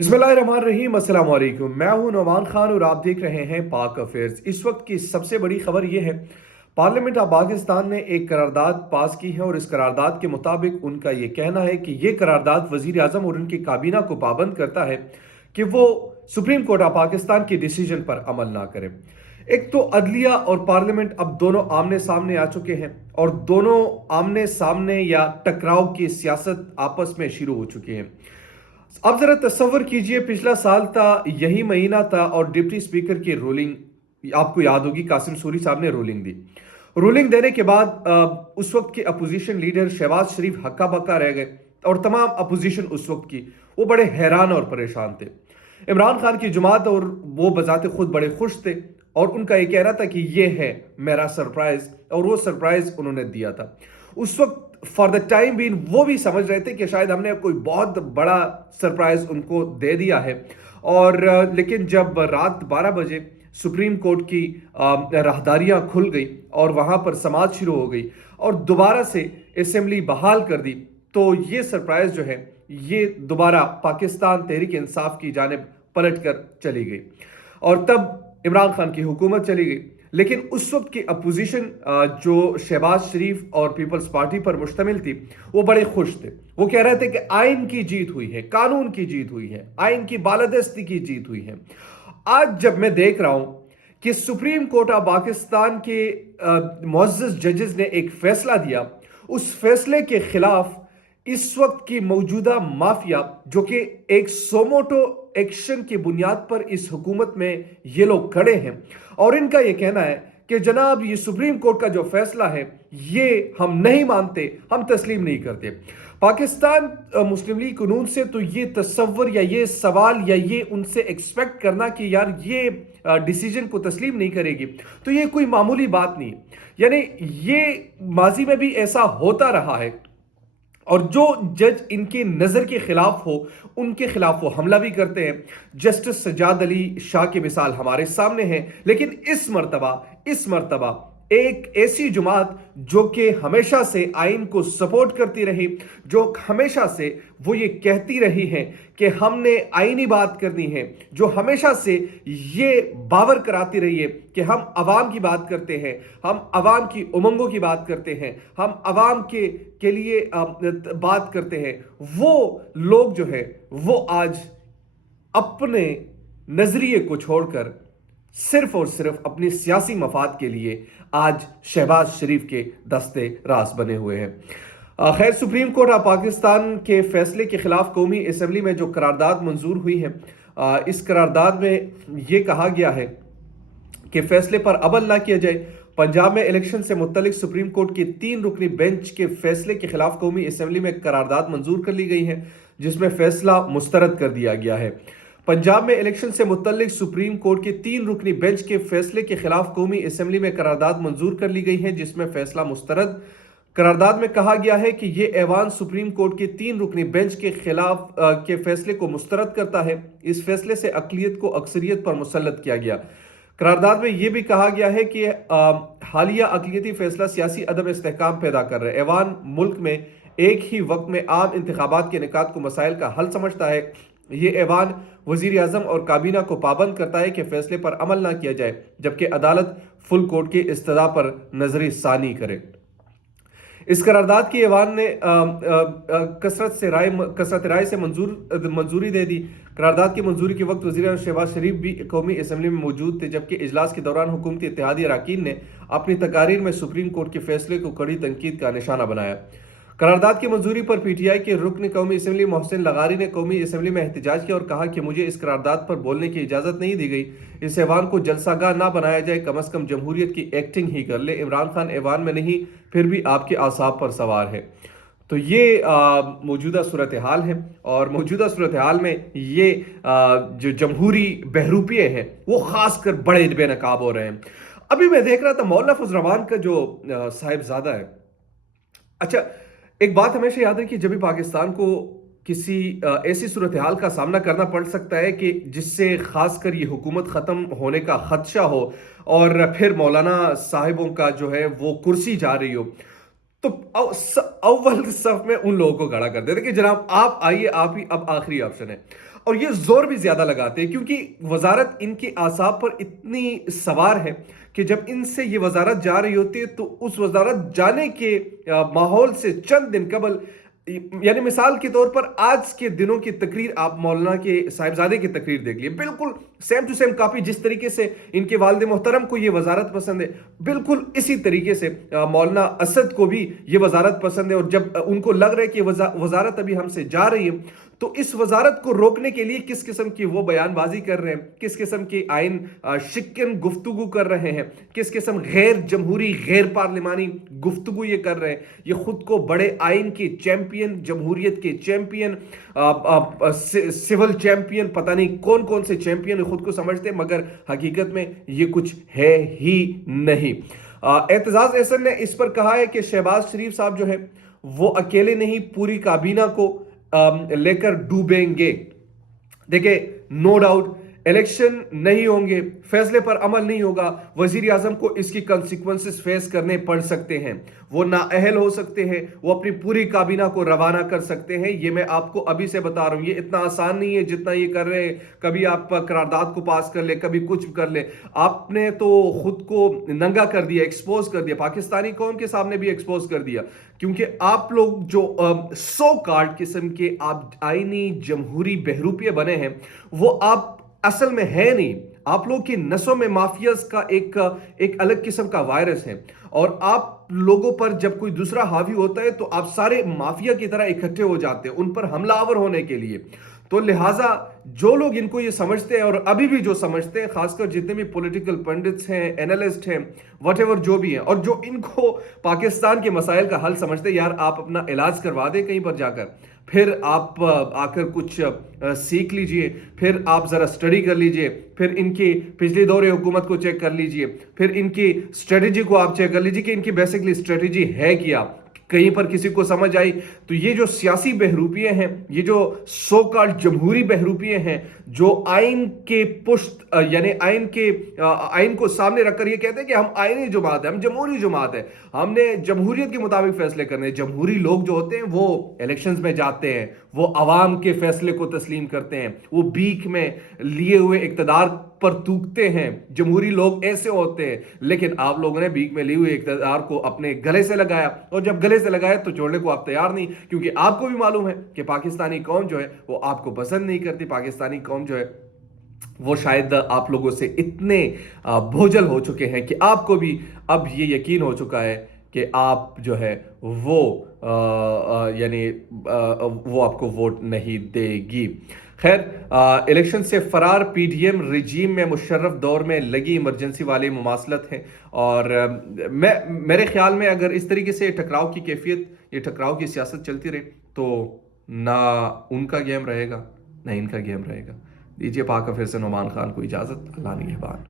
बिस्मिल्लाहिर्रहमानिर्रहीम, अस्सलाम वालेकुम। मैं हूं नौमान खान और आप देख रहे हैं पाक अफेयर्स। इस वक्त की सबसे बड़ी खबर यह है, पार्लियामेंट ऑफ पाकिस्तान ने एक करारदाद पास की है और इस करारदाद के मुताबिक उनका यह कहना है कि यह करारदाद वजीर आजम और उनकी काबीना को पाबंद करता है कि वो सुप्रीम कोर्ट ऑफ पाकिस्तान के डिसीजन पर अमल ना करें। एक तो अदलिया और पार्लियामेंट अब दोनों आमने सामने आ चुके हैं और दोनों आमने सामने या टकराव की सियासत आपस में शुरू हो चुकी है। अब जरा तस्वर कीजिए, पिछला साल था, यही महीना था और डिप्टी स्पीकर की रूलिंग आपको याद होगी, कासिम सूरी साहब ने रूलिंग दी। रूलिंग देने के बाद उस वक्त के अपोजिशन लीडर शहबाज शरीफ हक्का बक्का रह गए और तमाम अपोजिशन उस वक्त की वो बड़े हैरान और परेशान थे। इमरान खान की जमात और वो बजाते खुद बड़े खुश थे और उनका ये कहना था कि ये है मेरा सरप्राइज, और वो सरप्राइज उन्होंने दिया था। उस वक्त फॉर द टाइम बीन वो भी समझ रहे थे कि शायद हमने कोई बहुत बड़ा सरप्राइज उनको दे दिया है। और लेकिन जब रात 12 बजे सुप्रीम कोर्ट की राहदारियां खुल गई और वहां पर समाअत शुरू हो गई और दोबारा से असेंबली बहाल कर दी, तो ये सरप्राइज जो है ये दोबारा पाकिस्तान तहरीक इंसाफ की जानिब पलट कर चली गई और तब इमरान खान की हुकूमत चली गई। लेकिन उस वक्त की अपोजिशन जो शहबाज शरीफ और पीपल्स पार्टी पर मुश्तमिल थी, वो बड़े खुश थे। वो कह रहे थे कि आइन की जीत हुई है, कानून की जीत हुई है, आइन की बालादस्ती की जीत हुई है। आज जब मैं देख रहा हूं कि सुप्रीम कोर्ट ऑफ पाकिस्तान के मुअज़्ज़ज़ जजेस ने एक फैसला दिया, उस फैसले के खिलाफ इस वक्त की मौजूदा माफिया जो कि एक सोमोटो एक्शन की बुनियाद पर इस हुकूमत में ये लोग खड़े हैं और इनका ये कहना है कि जनाब ये सुप्रीम कोर्ट का जो फैसला है ये हम नहीं मानते, हम तस्लीम नहीं करते। पाकिस्तान मुस्लिम लीग कानून से तो ये तस्वर या ये सवाल या ये उनसे एक्सपेक्ट करना कि यार ये डिसीजन को तस्लीम नहीं करेगी, तो ये कोई मामूली बात नहीं। यानी ये माजी में भी ऐसा होता रहा है और जो जज इनके नज़र के खिलाफ हो उनके खिलाफ वो हमला भी करते हैं। जस्टिस सज्जाद अली शाह की मिसाल हमारे सामने है। लेकिन इस मर्तबा एक ऐसी जमात जो कि हमेशा से आइन को सपोर्ट करती रही, जो हमेशा से वो ये कहती रही है कि हमने आइनी बात करनी है, जो हमेशा से ये बावर कराती रही है कि हम अवाम की बात करते हैं, हम अवाम की उमंगों की बात करते हैं, हम अवाम के लिए बात करते हैं, वो लोग जो है वो आज अपने नजरिए को छोड़कर सिर्फ और सिर्फ अपने सियासी मफाद के लिए आज शहबाज शरीफ के दस्ते रास बने हुए हैं। खैर, सुप्रीम कोर्ट ऑफ पाकिस्तान के फैसले के खिलाफ कौमी असेंबली में जो करारदाद मंजूर हुई है, इस करारदाद में ये कहा गया है कि फैसले पर अमल ना किया जाए। पंजाब में इलेक्शन से मुत्तलिक सुप्रीम कोर्ट की 3 रुकनी बेंच के फैसले के खिलाफ कौमी असेंबली में करारदाद मंजूर कर ली गई है, जिसमें फैसला मुस्तरद कर दिया गया है। पंजाब में इलेक्शन से मुत्तलिक सुप्रीम कोर्ट के 3 रुकनी बेंच के फैसले के खिलाफ कौमी असेंबली में करारदाद मंजूर कर ली गई है, जिसमें फैसला मुस्तरद। करारदाद में कहा गया है कि यह ऐवान सुप्रीम कोर्ट के 3 रुकनी बेंच के खिलाफ के फैसले को मुस्तरद करता है। इस फैसले से अक़लियत को अक्सरियत पर मुसल्लत किया गया। करारदाद में यह भी कहा गया है कि हालिया अक़लियती फैसला सियासी अदम इस्तेहकाम पैदा कर रहे। ऐवान मुल्क में एक ही वक्त में आम इंतखाबात के इनेकाद को मसाइल का हल समझता है। ये ऐवान वजीर आजम और काबीना को पाबंद करता है कि फैसले पर अमल ना किया जाए, जबकि अदालत फुल कोर्ट की इस्तदा पर नजरी सानी करे। इस करारदाद की ऐवान ने कसरत राय से मंजूरी दे दी। करारदाद की मंजूरी के वक्त वज़ीर शहबाज शरीफ भी कौमी असेंबली में मौजूद थे, जबकि इजलास के दौरान हुकूमती इत्तेहादी अरकान ने अपनी तकारीर में सुप्रीम कोर्ट के फैसले को कड़ी तनकीद का निशाना बनाया। करारदाद की मंजूरी पर पीटीआई के रुकन कौमी असेंबली मोहसिन लगारी ने कौमी असेंबली में एहतजाज किया और कहा कि मुझे इस करारदाद पर बोलने की इजाज़त नहीं दी गई। इस ऐवान को जलसागाह ना बनाया जाए, कम अज़ कम जमहूरियत की एक्टिंग ही कर ले। इमरान खान ऐवान में नहीं, फिर भी आपके आसाब पर सवार है। तो ये मौजूदा सूरत हाल है और मौजूदा सूरत हाल में ये जो जमहूरी बहरूपिये हैं वो खासकर बड़े बेनकाब हो रहे हैं। अभी मैं देख रहा था मौलाना फजल रहमान का जो साहिबजादा है। अच्छा, एक बात हमेशा याद रखिए, जब भी पाकिस्तान को किसी ऐसी सूरत हाल का सामना करना पड़ सकता है कि जिससे खासकर ये हुकूमत ख़त्म होने का खदशा हो और फिर मौलाना साहिबों का जो है वो कुर्सी जा रही हो, तो अव्वल सफ में उन लोगों को खड़ा कर देते कि जनाब आप आइए, आप ही अब आखिरी ऑप्शन है। اور یہ زور بھی زیادہ لگاتے ہیں کیونکہ وزارت ان کے اعصاب پر اتنی سوار ہے کہ جب ان سے یہ وزارت جا رہی ہوتی ہے تو اس وزارت جانے کے ماحول سے چند دن قبل، یعنی مثال کے طور پر آج کے دنوں کی تقریر آپ مولانا کے صاحبزادے کی تقریر دیکھ لیے، بالکل سیم ٹو سیم کاپی. جس طریقے سے ان کے والد محترم کو یہ وزارت پسند ہے، بالکل اسی طریقے سے مولانا اسد کو بھی یہ وزارت پسند ہے. اور جب ان کو لگ رہا ہے کہ وزارت ابھی ہم سے جا رہی ہے تو اس وزارت کو روکنے کے لیے کس قسم کی وہ بیان بازی کر رہے ہیں، کس قسم کی آئین شکن گفتگو کر رہے ہیں، کس قسم غیر جمہوری غیر پارلیمانی گفتگو یہ کر رہے ہیں. یہ خود کو بڑے آئین کے چیمپئن، جمہوریت کے چیمپئن، سول چیمپئن، پتہ نہیں کون کون سے چیمپئن خود کو سمجھتے ہیں، مگر حقیقت میں یہ کچھ ہے ہی نہیں. اعتزاز احسن نے اس پر کہا ہے کہ شہباز شریف صاحب جو ہے وہ اکیلے نہیں، پوری کابینہ کو لے کر ڈوبیں گے. دیکھیں، نو ڈاؤٹ الیکشن نہیں ہوں گے، فیصلے پر عمل نہیں ہوگا، وزیر اعظم کو اس کی کنسیکوینسز فیس کرنے پڑ سکتے ہیں، وہ نااہل ہو سکتے ہیں، وہ اپنی پوری کابینہ کو روانہ کر سکتے ہیں. یہ میں آپ کو ابھی سے بتا رہا ہوں، یہ اتنا آسان نہیں ہے جتنا یہ کر رہے ہیں. کبھی آپ قرارداد کو پاس کر لے، کبھی کچھ کر لے. آپ نے تو خود کو ننگا کر دیا، ایکسپوز کر دیا، پاکستانی قوم کے سامنے بھی ایکسپوز کر دیا. کیونکہ آپ لوگ جو سو کارڈ قسم کے آپ آئینی جمہوری بہروپیے بنے ہیں، وہ آپ اصل میں ہے نہیں. آپ لوگ کی نسوں میں مافیاز کا ایک الگ قسم کا وائرس ہے. اور آپ لوگوں پر جب کوئی دوسرا حاوی ہوتا ہے تو آپ سارے مافیا کی طرح اکٹھے ہو جاتے ہیں ان پر حملہ آور ہونے کے لیے. تو لہٰذا جو لوگ ان کو یہ سمجھتے ہیں، اور ابھی بھی جو سمجھتے ہیں، خاص کر جتنے بھی پولیٹیکل پنڈتس ہیں، اینالسٹ ہیں، وٹ ایور جو بھی ہیں، اور جو ان کو پاکستان کے مسائل کا حل سمجھتے ہیں، یار آپ اپنا علاج کروا دیں کہیں پر جا کر، پھر آپ آ کر کچھ سیکھ لیجئے، پھر آپ ذرا سٹڈی کر لیجئے، پھر ان کی پچھلی دور حکومت کو چیک کر لیجئے، پھر ان کی سٹریٹجی کو آپ چیک کر لیجئے کہ ان کی بیسکلی سٹریٹجی ہے کیا. کہیں پر کسی کو سمجھ آئی تو یہ جو سیاسی بہروپیے ہیں، یہ جو سو کالڈ جمہوری بہروپیے ہیں، جو آئین کے پشت یعنی آئین کو سامنے رکھ کر یہ کہتے ہیں کہ ہم آئینی جماعت ہے، ہم جمہوری جماعت ہے، ہم نے جمہوریت کے مطابق فیصلے کرنے ہیں. جمہوری لوگ جو ہوتے ہیں وہ الیکشنز میں جاتے ہیں، وہ عوام کے فیصلے کو تسلیم کرتے ہیں، وہ بیک میں لیے ہوئے اقتدار پر تھوکتے ہیں. جمہوری لوگ ایسے ہوتے ہیں. لیکن آپ لوگوں نے بیک میں لی ہوئی اقتدار کو اپنے گلے سے لگایا، اور جب گلے سے لگایا تو چھوڑنے کو آپ تیار نہیں، کیونکہ آپ کو بھی معلوم ہے کہ پاکستانی قوم جو ہے وہ آپ کو پسند نہیں کرتی. پاکستانی قوم جو ہے وہ شاید آپ لوگوں سے اتنے بوجھل ہو چکے ہیں کہ آپ کو بھی اب یہ یقین ہو چکا ہے کہ آپ جو ہے وہ یعنی وہ آپ کو ووٹ نہیں دے گی. خیر، الیکشن سے فرار پی ڈی ایم رجیم میں مشرف دور میں لگی ایمرجنسی والی مماثلت ہے. اور میرے خیال میں اگر اس طریقے سے ٹکراؤ کی کیفیت، یہ ٹکراؤ کی سیاست چلتی رہے تو نہ ان کا گیم رہے گا نہ ان کا گیم رہے گا. دیجیے پاک افیر سے نعمان خان کو اجازت. اللہ نگہبان.